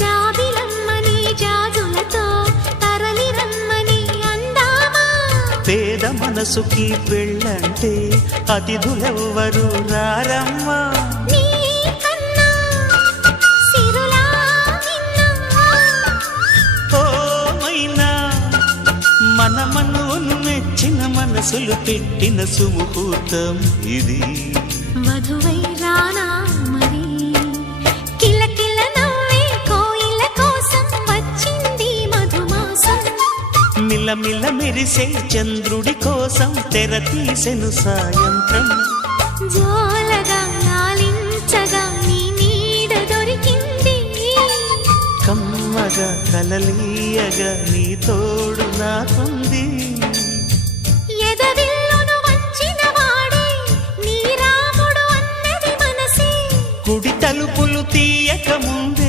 జాబిలమ్మని జాజులతో తరలి రమ్మని అందామా పేద మనసుకి పెళ్ళంటే అతిథులెవ్వరు రారమ్మా మనమను మెచ్చిన మనసులు పెట్టిన సుముహూర్తం ఇది మధువై రానా మరి కిలకిల నవ్వే కోయిల కోసం వచ్చింది మధుమాసం మిలమిల మెరిసే చంద్రుడి కోసం తెర తీసెను సాయంత్రం జోలగా లాలించగా నీ నీడ దొరికింది కమ్మగా కలలీయగా నీ తోడు నాకుంది ఎదవిల్లును వంచిన వాడే నీ రాముడు అన్నది మనసే కుడి తలుపులు తీయక ముందే